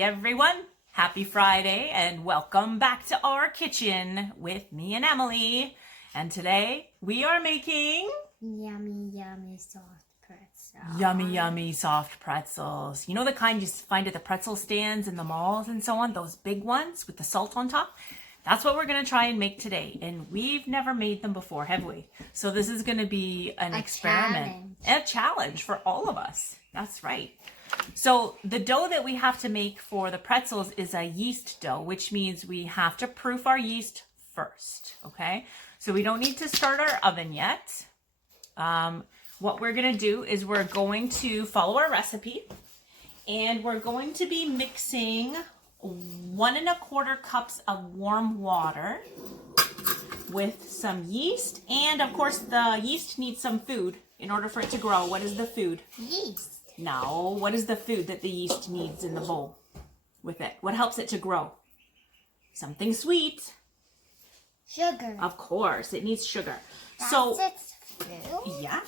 Hey everyone, happy Friday and welcome back to our kitchen with me and Emily. And today we are making yummy soft pretzels. Yummy soft pretzels. You know the kind you find at the pretzel stands in the malls and so on, those big ones with the salt on top? That's what we're going to try and make today. And we've never made them before, have we? So this is going to be an experiment, a challenge for all of us. That's right. So the dough that we have to make for the pretzels is a yeast dough, which means we have to proof our yeast first, okay? So we don't need to start our oven yet. What we're gonna do is we're going to follow our recipe, and we're going to be mixing 1 1/4 cups of warm water with some yeast, and of course the yeast needs some food in order for it to grow. What is the food? Yeast. No, what is the food that the yeast needs in the bowl with it? What helps it to grow? Something sweet. Sugar. Of course, it needs sugar. That's So, its food? yeah,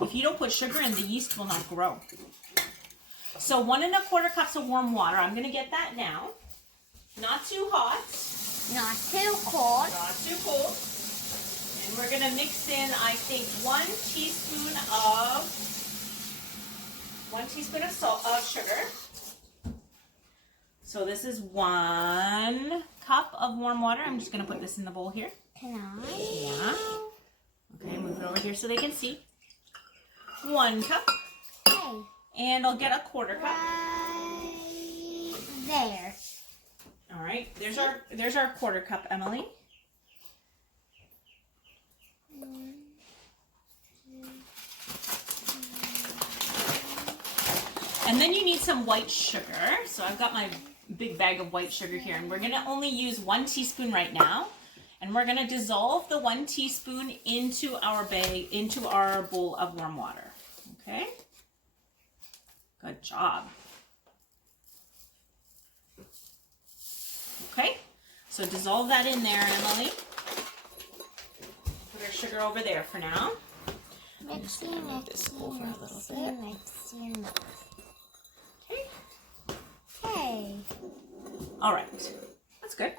if you don't put sugar in, the yeast will not grow. So 1 1/4 cups of warm water. I'm going to get that now. Not too hot. Not too cold. Not too cold. And we're going to mix in, I think, 1 teaspoon of sugar. So this is 1 cup of warm water. I'm just going to put this in the bowl here. Can I? Yeah. Okay, move it over here so they can see. 1 cup. Okay. And I'll get a 1/4 cup. Right there. All right. There's our 1/4 cup, Emily. And then you need some white sugar. So I've got my big bag of white sugar here, and we're going to only use 1 teaspoon right now. And we're going to dissolve the 1 teaspoon into our bowl of warm water. Okay? Good job. Okay? So dissolve that in there, Emily. Put our sugar over there for now. Mixing. Okay? Okay. All right. That's good.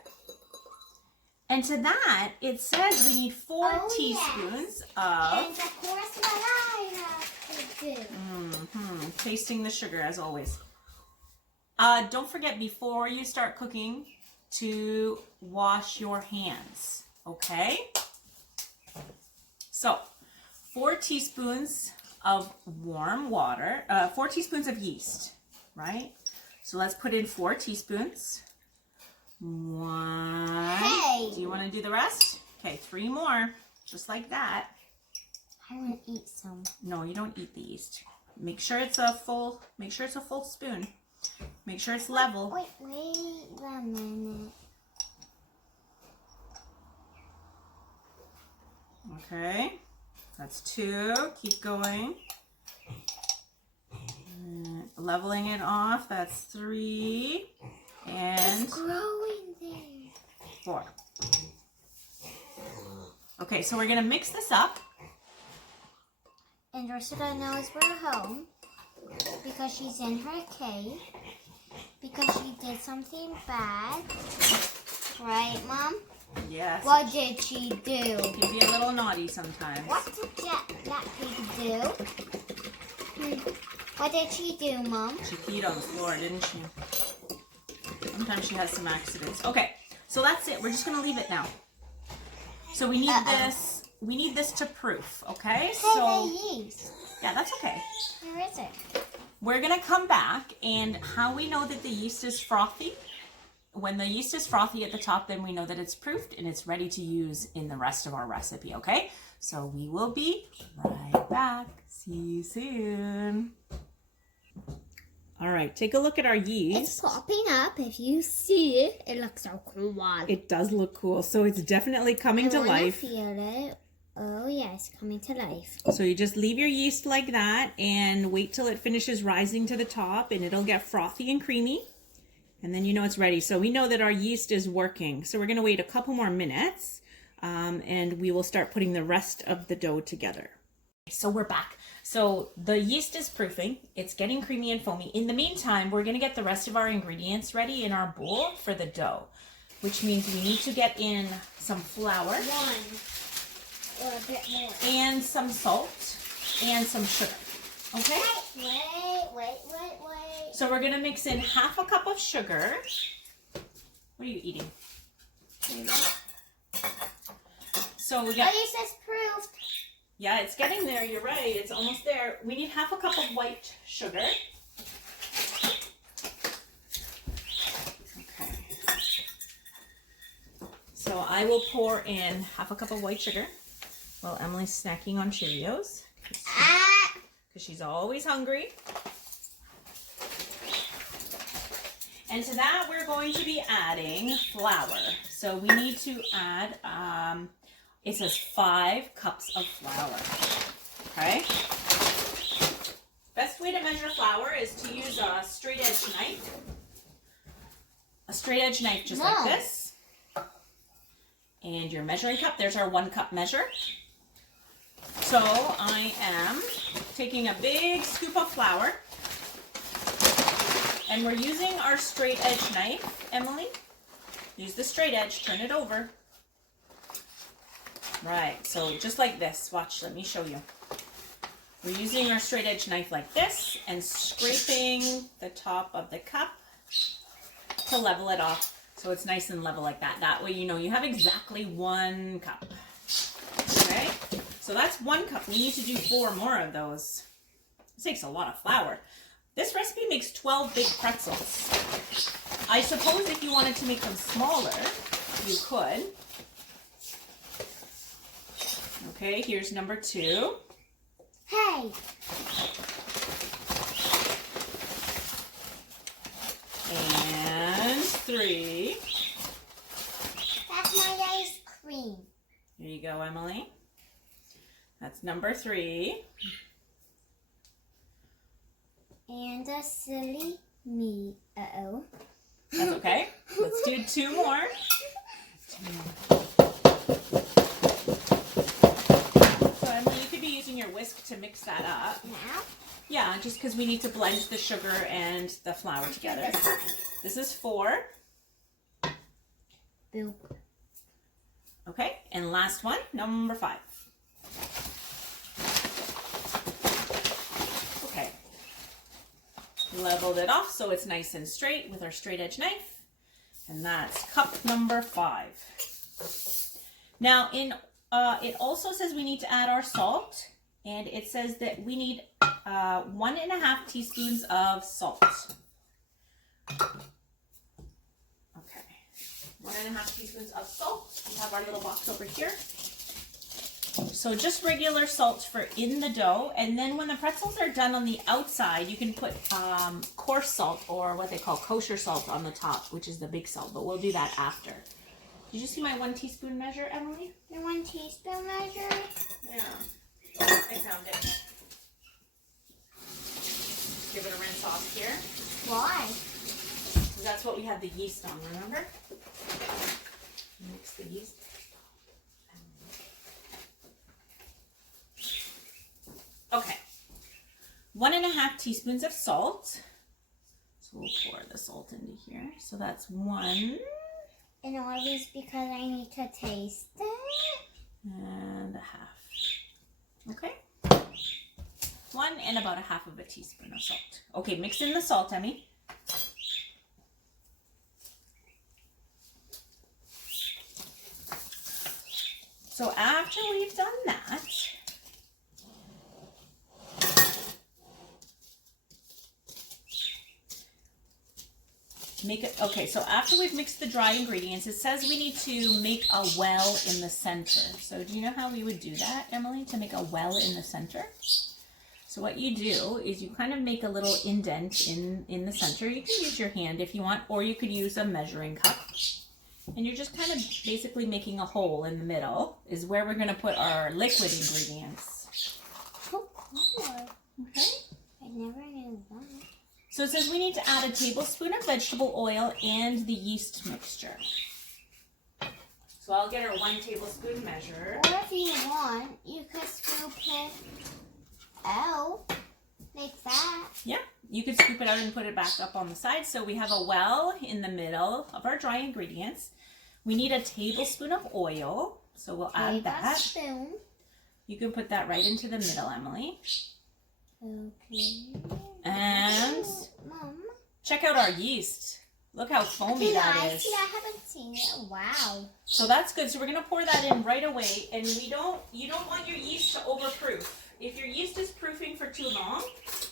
And to that, it says we need 4 teaspoons of... And of course what I have to do. Tasting the sugar, as always. Don't forget, before you start cooking, to wash your hands. Okay? So, 4 teaspoons of warm water, 4 teaspoons of yeast, right? So let's put in 4 teaspoons. 1. Hey! Do you want to do the rest? Okay, 3 more, just like that. I want to eat some. No, you don't eat the yeast. Make sure it's a full spoon. Make sure it's level. Wait a minute. Okay, that's 2. Keep going. Leveling it off, that's 3. And It's growing there. 4. Okay, so we're gonna mix this up. And Ursula knows we're home because she's in her cave because she did something bad. Right, Mom? Yes. What did she do? It can be a little naughty sometimes. What did that pig do? What did she do, Mom? She peed on the floor, didn't she? Sometimes she has some accidents. Okay, so that's it. We're just gonna leave it now. So we need this. We need this to proof. Okay. So yeast. yeah, that's okay. Where is it? We're gonna come back, and how we know that the yeast is frothy. When the yeast is frothy at the top, then we know that it's proofed and it's ready to use in the rest of our recipe, okay? So we will be right back. See you soon. All right, take a look at our yeast. It's popping up. If you see it, it looks so cool. It does look cool. So it's definitely coming to life. I feel it. Oh, yes, coming to life. So you just leave your yeast like that and wait till it finishes rising to the top, and it'll get frothy and creamy. And then you know it's ready. So we know that our yeast is working. So we're going to wait a couple more minutes, and we will start putting the rest of the dough together. So we're back. So the yeast is proofing. It's getting creamy and foamy. In the meantime, we're going to get the rest of our ingredients ready in our bowl for the dough, which means we need to get in some flour. Or a bit more. And some salt and some sugar. Okay? Wait. So we're going to mix in half a cup of sugar. What are you eating? So we got... Oh, it says proofed. Yeah, it's getting there. You're right. It's almost there. We need half a cup of white sugar. Okay. So I will pour in half a cup of white sugar while Emily's snacking on Cheerios. Because she's always hungry. And to that, we're going to be adding flour. So we need to add... it says 5 cups of flour, okay? Best way to measure flour is to use a straight edge knife. A straight edge knife just like this. And your measuring cup, there's our 1 cup measure. So I am taking a big scoop of flour. And we're using our straight edge knife, Emily. Use the straight edge, turn it over. Right, so just like this. Watch, let me show you. We're using our straight edge knife like this and scraping the top of the cup to level it off so it's nice and level like that. That way you know you have exactly 1 cup. Okay, so that's 1 cup. We need to do 4 more of those. This takes a lot of flour. This recipe makes 12 big pretzels. I suppose if you wanted to make them smaller, you could. Okay, here's number 2. Hey. And 3. That's my ice cream. Here you go, Emily. That's number 3. And a silly me. Uh-oh. That's okay. Let's do 2 more. So Emily, you could be using your whisk to mix that up. Now? Yeah, just because we need to blend the sugar and the flour together. This is 4. Boop. Okay, and last one, number 5. Okay. Leveled it off so it's nice and straight with our straight edge knife. And that's cup number 5. Now, it also says we need to add our salt. And it says that we need 1.5 teaspoons of salt. Okay. 1.5 teaspoons of salt. We have our little box over here. So just regular salt for in the dough. And then when the pretzels are done on the outside, you can put coarse salt or what they call kosher salt on the top, which is the big salt. But we'll do that after. Did you see my 1 teaspoon measure, Emily? Your 1 teaspoon measure? Yeah. I found it. Give it a rinse off here. Why? Because that's what we had the yeast on, remember? Mix the yeast. Okay. 1.5 teaspoons of salt. So we'll pour the salt into here. So that's 1. And all these because I need to taste it. And 1/2. Okay. 1 and about 1/2 teaspoon of salt. Okay, mix in the salt, Emmy. So after we've done that, okay, so after we've mixed the dry ingredients, it says we need to make a well in the center. So do you know how we would do that, Emily, to make a well in the center? So what you do is you kind of make a little indent in the center. You can use your hand if you want, or you could use a measuring cup. And you're just kind of basically making a hole in the middle is where we're going to put our liquid ingredients. Oh, cool. Okay. I never knew that. So it says we need to add a tablespoon of vegetable oil and the yeast mixture. So I'll get our 1 tablespoon measure. Or if you want, you could scoop it Oh, like that. Yeah, you could scoop it out and put it back up on the side. So we have a well in the middle of our dry ingredients. We need a tablespoon of oil, so we'll add that. Spoon. You can put that right into the middle, Emily. Okay. And Mom. check out our yeast. Look how foamy that is. See, I haven't seen it. Wow. So that's good. So we're gonna pour that in right away, and you don't want your yeast to overproof. If your yeast is proofing for too long,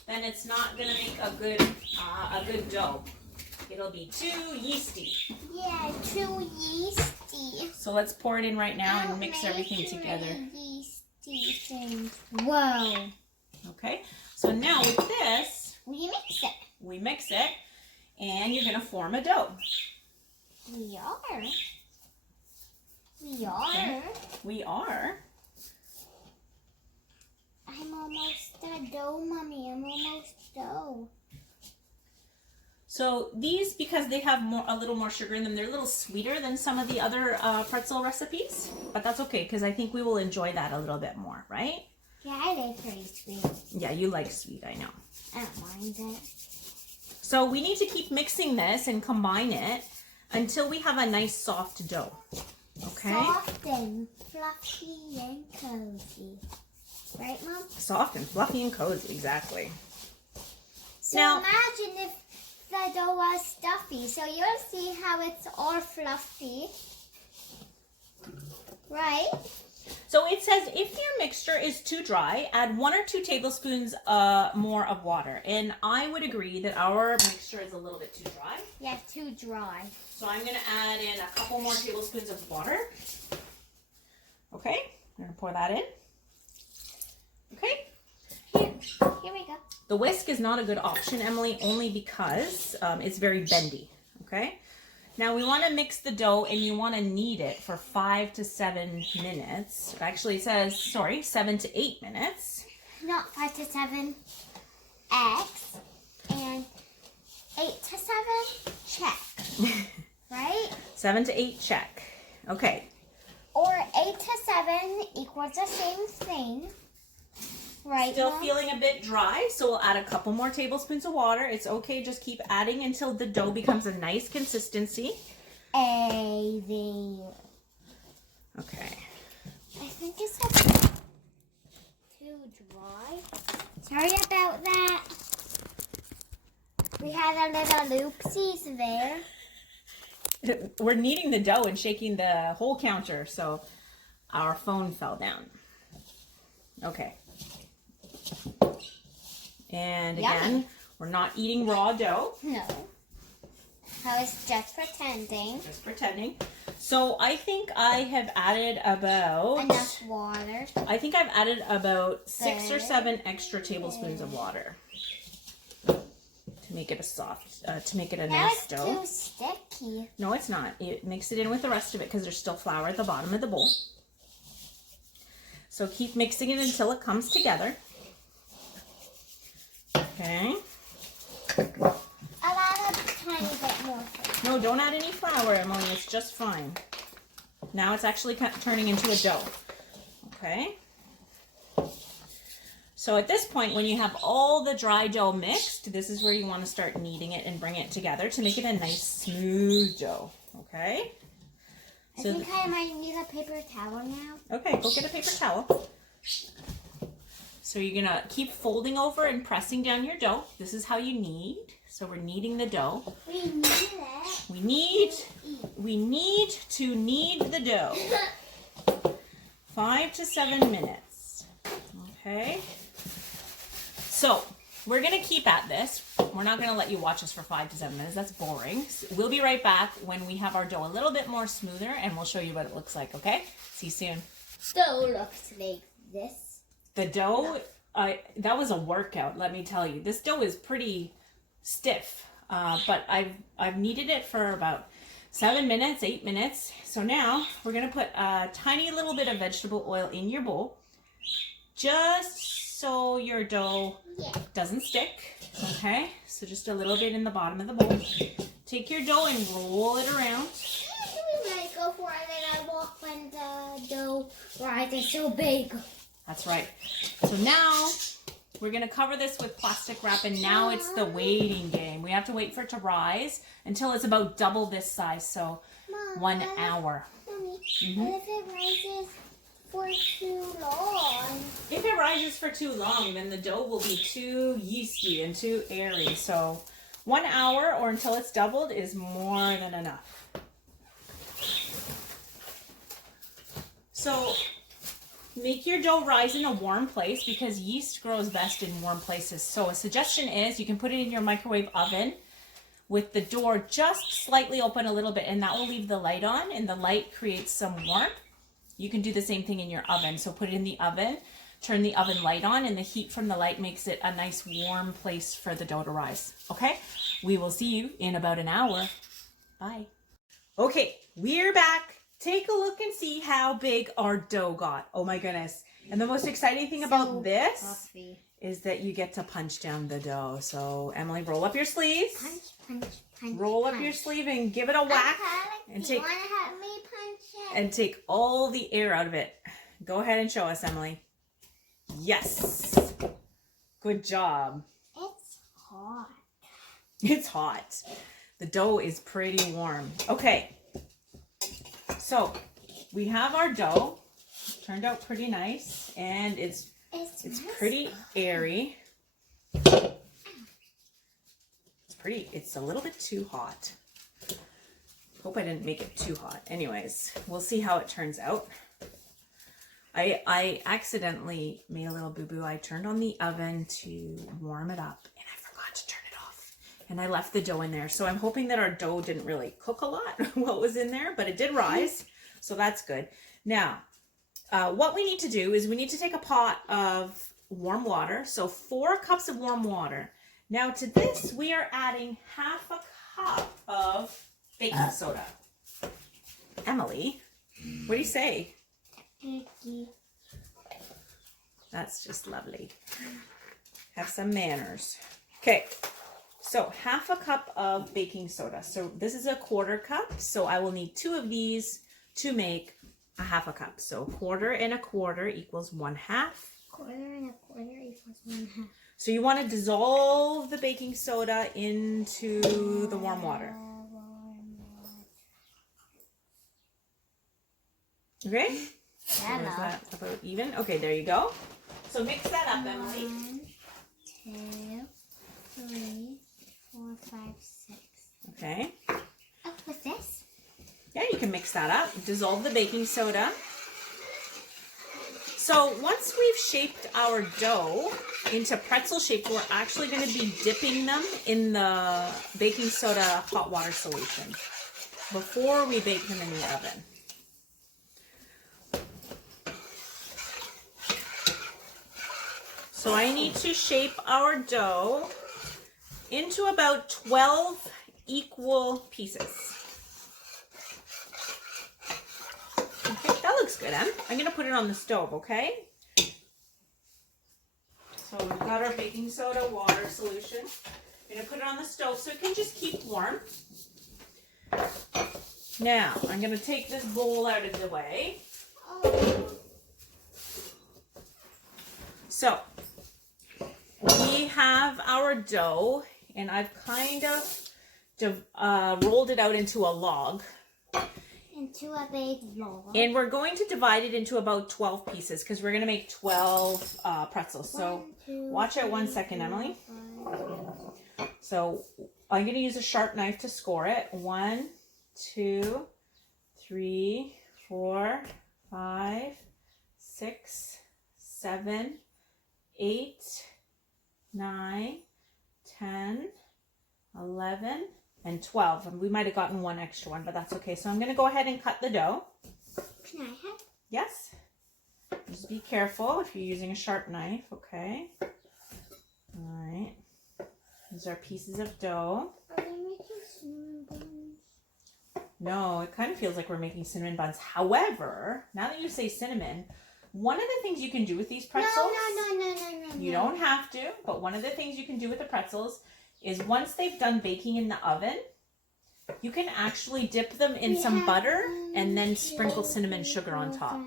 then it's not gonna make a good dough. It'll be too yeasty. Yeah, too yeasty. So let's pour it in right now and mix everything together. Yeasty things. Whoa. Okay. So now with this, We mix it. and you're gonna form a dough. We are. Okay. We are. I'm almost a dough, Mommy. I'm almost dough. So these, because they have a little more sugar in them, they're a little sweeter than some of the other pretzel recipes. But that's okay, because I think we will enjoy that a little bit more, right? Yeah, I like pretty sweet. Yeah, you like sweet, I know. I don't mind it. So we need to keep mixing this and combine it until we have a nice soft dough. Okay? Soft and fluffy and cozy. Right, Mom? Soft and fluffy and cozy, exactly. So Now- imagine if the dough was stuffy. So you'll see how it's all fluffy. Right? So it says if your mixture is too dry, add 1 or 2 tablespoons more of water. And I would agree that our mixture is a little bit too dry. Yeah, too dry. So I'm going to add in a couple more tablespoons of water. Okay, I'm going to pour that in. Okay. Here we go. The whisk is not a good option, Emily, only because it's very bendy. Okay. Now we want to mix the dough, and you want to knead it for 5 to 7 minutes. Actually, it says, 7 to 8 minutes. Not 5 to 7 eggs and 8 to 7 check. Right? 7 to 8, check. Okay. Or 8 to 7 equals the same thing. Right, Still Mom? feeling a bit dry, so we'll add a couple more tablespoons of water. It's okay, just keep adding until the dough becomes a nice consistency. There. Okay. I think it's too dry. Sorry about that. We had a little loopsies there. We're kneading the dough and shaking the whole counter, so our phone fell down. Okay. And again, Yummy. we're not eating raw dough. No. I was just pretending. Just pretending. So I think I have added about... Enough water. I think I've added about 6 or 7 extra tablespoons of water to make it a soft, to make it a Now nice it's dough. too sticky. No, it's not. Mix it in with the rest of it because there's still flour at the bottom of the bowl. So keep mixing it until it comes together. Okay. I'll add a tiny bit more. No, don't add any flour, Emily. It's just fine. Now it's actually turning into a dough. Okay. So at this point, when you have all the dry dough mixed, this is where you want to start kneading it and bring it together to make it a nice smooth dough. Okay. I think I might need a paper towel now. Okay, go get a paper towel. So you're going to keep folding over and pressing down your dough. This is how you knead. So we're kneading the dough. We need it. We need to knead the dough. 5 to 7 minutes. Okay. So we're going to keep at this. We're not going to let you watch us for 5 to 7 minutes. That's boring. We'll be right back when we have our dough a little bit more smoother, and we'll show you what it looks like, okay? See you soon. Dough looks like this. The dough, that was a workout, let me tell you. This dough is pretty stiff, but I've kneaded it for about 7 minutes, 8 minutes. So now we're going to put a tiny little bit of vegetable oil in your bowl, just so your dough doesn't stick, okay? So just a little bit in the bottom of the bowl. Take your dough and roll it around. We might go for a little walk when the dough rises so big. That's right. So now we're going to cover this with plastic wrap, and now it's the waiting game. We have to wait for it to rise until it's about double this size, so Mom, 1 hour. Mommy, what if it rises for too long? If it rises for too long, then the dough will be too yeasty and too airy. So 1 hour or until it's doubled is more than enough. So make your dough rise in a warm place because yeast grows best in warm places. So a suggestion is you can put it in your microwave oven with the door just slightly open a little bit, and that will leave the light on, and the light creates some warmth. You can do the same thing in your oven. So put it in the oven, turn the oven light on, and the heat from the light makes it a nice warm place for the dough to rise. Okay? We will see you in about an hour. Bye. Okay, we're back. Take a look and see how big our dough got. Oh my goodness. And the most exciting thing about this is that you get to punch down the dough. So Emily, roll up your sleeves. Punch, punch, roll punch. up your sleeve and give it a whack. And take, want to help me punch it? and take all the air out of it. Go ahead and show us, Emily. Yes. Good job. It's hot. It's hot. The dough is pretty warm. Okay. So we have our dough. Turned out pretty nice, and it's nice. pretty airy. It's a little bit too hot. Hope I didn't make it too hot. Anyways, we'll see how it turns out. I accidentally made a little boo-boo. I turned on the oven to warm it up, and I forgot to turn it off. And I left the dough in there. So I'm hoping that our dough didn't really cook a lot while it was in there, but it did rise. So that's good. Now, what we need to do is we need to take a pot of warm water. So 4 cups of warm water. Now to this, we are adding half a cup of baking soda. Emily, what do you say? That's just lovely. Have some manners. Okay, so half a cup of baking soda. So this is a 1/4 cup. So I will need 2 of these to make a half a cup. So 1/4 and a 1/4 equals 1/2. 1/4 and a 1/4 equals 1/2. So you want to dissolve the baking soda into the warm water. Okay? Is that about even? Okay, there you go. So mix that up, Emily. 1, 2, 3, 4, 5, 6. Okay. Oh, with this? Yeah, you can mix that up. Dissolve the baking soda. So once we've shaped our dough into pretzel shape, we're actually going to be dipping them in the baking soda hot water solution before we bake them in the oven. So I need to shape our dough into about 12 equal pieces. Okay, that looks good, Em. I'm going to put it on the stove, okay? So we've got our baking soda water solution. I'm going to put it on the stove so it can just keep warm. Now, I'm going to take this bowl out of the way. So, we have our dough, and I've kind of rolled it out into a log. Into a big log. And we're going to divide it into about 12 pieces because we're going to make 12 pretzels. So watch it 1 second, Emily. So I'm going to use a sharp knife to score it. 1, 2, 3, 4, 5, 6, 7, 8, 9, 10, 11, and 12. And we might have gotten 1 extra one, but that's okay. So I'm going to go ahead and cut the dough. Can I have? Yes. Just be careful if you're using a sharp knife, okay? All right. These are pieces of dough. Are we making cinnamon buns? No, it kind of feels like we're making cinnamon buns. However, now that you say cinnamon, one of the things you can do with these pretzels... No. You don't have to, but one of the things you can do with the pretzels is once they've done baking in the oven, You can actually dip them in some butter and then sprinkle cinnamon sugar on top.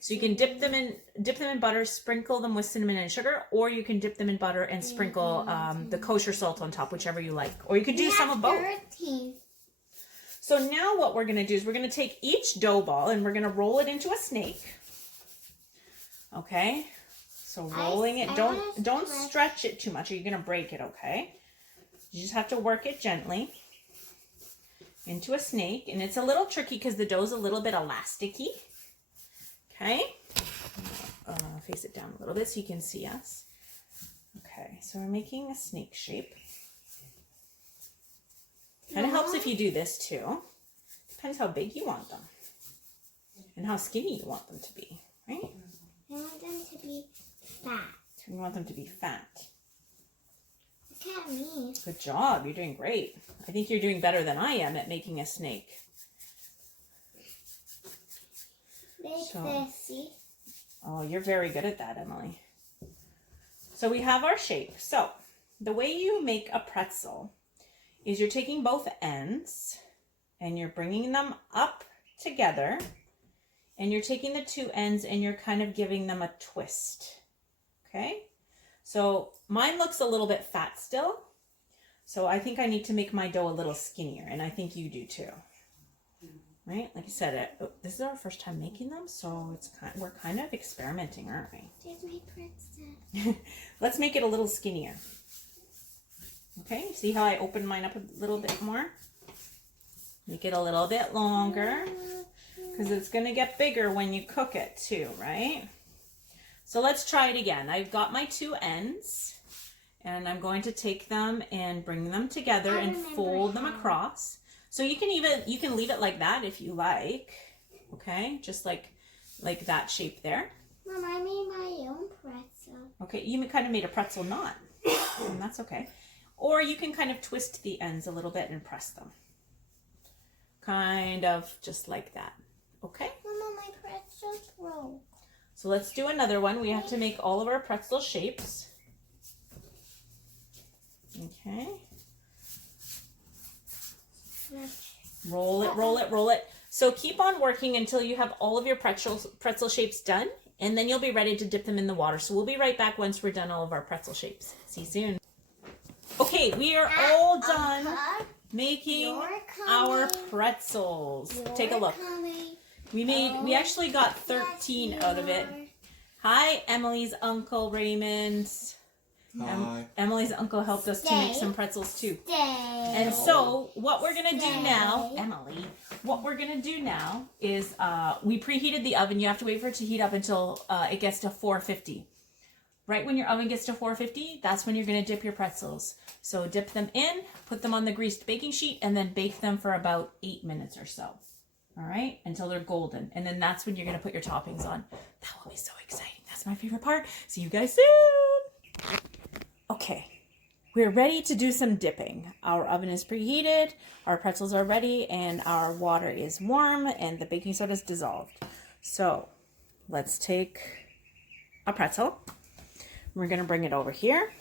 So you can dip them in butter, sprinkle them with cinnamon and sugar, or you can dip them in butter and sprinkle the kosher salt on top, whichever you like. Or you could do some of both. 13. So now what we're going to do is we're going to take each dough ball and we're going to roll it into a snake. Okay? So rolling it, don't stretch it too much or you're going to break it, okay? You just have to work it gently into a snake. And it's a little tricky because the dough's a little bit elasticy. Okay? Face it down a little bit so you can see us. Okay, so we're making a snake shape. Kind of helps if you do this too. Depends how big you want them. And how skinny you want them to be, right? I want them to be fat. You want them to be fat. Look at me. Good job. You're doing great. I think you're doing better than I am at making a snake. Like this, see? Oh, you're very good at that, Emily. So we have our shape. So the way you make a pretzel is you're taking both ends and you're bringing them up together and you're taking the two ends and you're kind of giving them a twist. Okay? So mine looks a little bit fat still. So I think I need to make my dough a little skinnier, and I think you do too. Right? Like I said, this is our first time making them, so we're kind of experimenting, aren't we? There's my pretzel. Let's make it a little skinnier. Okay, see how I opened mine up a little bit more? Make it a little bit longer because it's going to get bigger when you cook it too, right? So let's try it again. I've got my two ends and I'm going to take them and bring them together and fold them across. So you can leave it like that if you like. Okay, just like that shape there. Mom, I made my own pretzel. Okay, you kind of made a pretzel knot. And that's okay. Or you can kind of twist the ends a little bit and press them. Kind of just like that. Okay? Mama, my pretzel broke. So let's do another one. We have to make all of our pretzel shapes. Okay. Roll it, roll it, roll it. So keep on working until you have all of your pretzel shapes done, and then you'll be ready to dip them in the water. So we'll be right back once we're done all of our pretzel shapes. See you soon. Okay, we are all done making our pretzels. Take a look. We actually got 13 out of it. Hi, Emily's uncle Raymond. Hi. Emily's uncle helped us to make some pretzels too. Stay. And so what we're going to do now, Emily, what we're going to do now is we preheated the oven. You have to wait for it to heat up until it gets to 450. Right when your oven gets to 450, that's when you're going to dip your pretzels. So dip them in, put them on the greased baking sheet, and then bake them for about 8 minutes or so. All right, until they're golden. And then that's when you're going to put your toppings on. That will be so exciting. That's my favorite part. See you guys soon. Okay, we're ready to do some dipping. Our oven is preheated, our pretzels are ready, and our water is warm, and the baking soda is dissolved. So let's take a pretzel. We're going to bring it over here,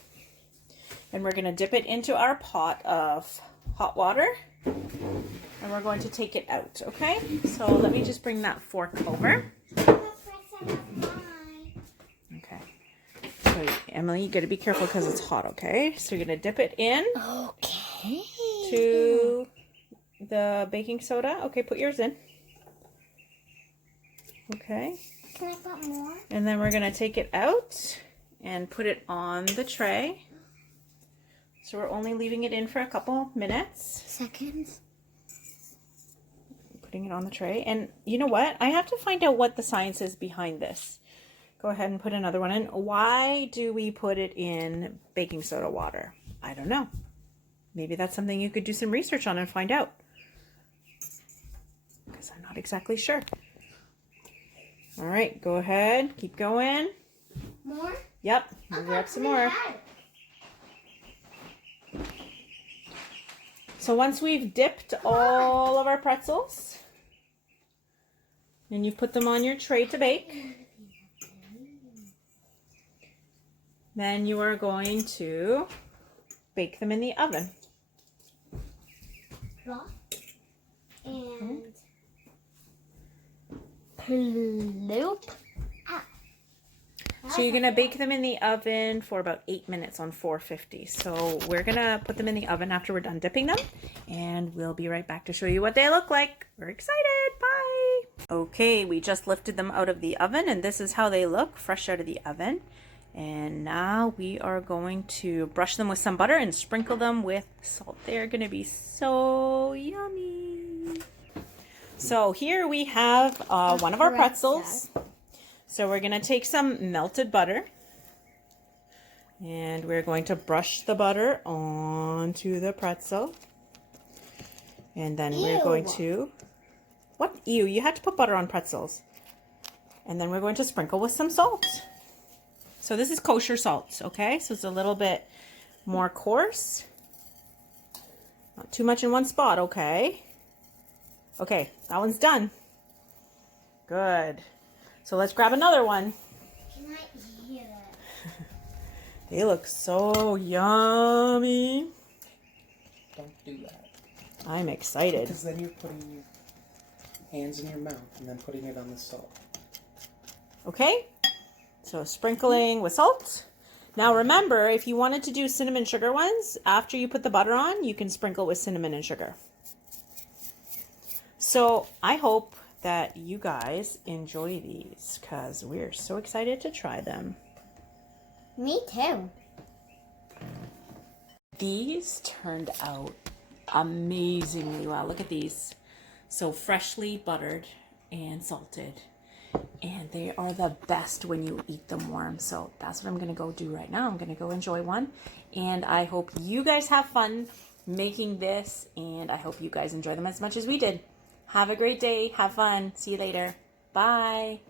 and we're going to dip it into our pot of hot water, and we're going to take it out, okay? So let me just bring that fork over. Okay. So Emily, you got to be careful because it's hot, okay? So you're going to dip it in. Okay. To the baking soda. Okay, put yours in. Okay. Can I put more? And then we're going to take it out and put it on the tray. So we're only leaving it in for a couple minutes. Seconds. Putting it on the tray. And you know what? I have to find out what the science is behind this. Go ahead and put another one in. Why do we put it in baking soda water? I don't know. Maybe that's something you could do some research on and find out. Because I'm not exactly sure. All right, go ahead. Keep going. More? Yep, we'll grab some more. So once we've dipped all of our pretzels, and you've put them on your tray to bake, then you are going to bake them in the oven. Bloop. Ah. So you're gonna bake them in the oven for about 8 minutes on 450. So we're gonna put them in the oven after we're done dipping them, and we'll be right back to show you what they look like. We're excited, bye! Okay, we just lifted them out of the oven, and this is how they look, fresh out of the oven. And now we are going to brush them with some butter and sprinkle them with salt. They're gonna be so yummy. So here we have one of our pretzels. So we're gonna take some melted butter and we're going to brush the butter onto the pretzel. And then we're going to, what? Ew, you had to put butter on pretzels. And then we're going to sprinkle with some salt. So this is kosher salt, okay? So it's a little bit more coarse. Not too much in one spot, okay? Okay, that one's done. Good. So let's grab another one. Can I eat it? They look so yummy. Don't do that. I'm excited. Because then you're putting your hands in your mouth and then putting it on the salt. Okay, so sprinkling with salt. Now remember, if you wanted to do cinnamon sugar ones, after you put the butter on, you can sprinkle with cinnamon and sugar. So I hope that you guys enjoy these because we're so excited to try them. Me too. These turned out amazingly well. Look at these. So freshly buttered and salted. And they are the best when you eat them warm. So that's what I'm going to go do right now. I'm going to go enjoy one. And I hope you guys have fun making this. And I hope you guys enjoy them as much as we did. Have a great day. Have fun. See you later. Bye.